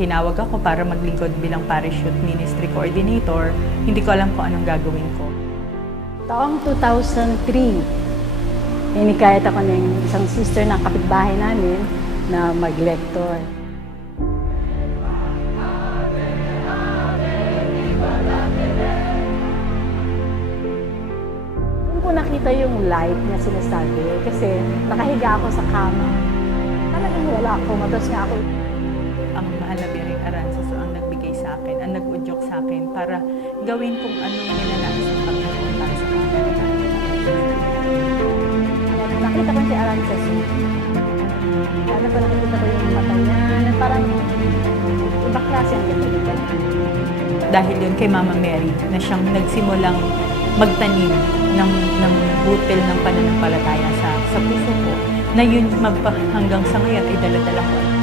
tinawag ako para maglingkod bilang parish youth ministry coordinator, hindi ko alam kung anong gagawin ko. Taong 2003, inikayat ako ng isang sister ng kapitbahay namin na mag-lector. Nakita yung light na sinasabi kasi nakahiga ako sa kama. Talagang wala ako, matas nga ako. Ang mahal na Biring Aranzas ang nagbigay sa akin, ang nag-udyok sa akin para gawin kung anong nilalais ng Panginoon para sa pamilya. Nakita ko si Aran sa zoo. Ano pa nakikita ko yung mata niya, na parang ibang klase ang niya. Dahil yun kay Mama Mary na siyang nagsimulang magtanim ng, ng butil ng pananampalataya sa, sa puso ko na yun magpa, hanggang sa ngayon ay daladala ko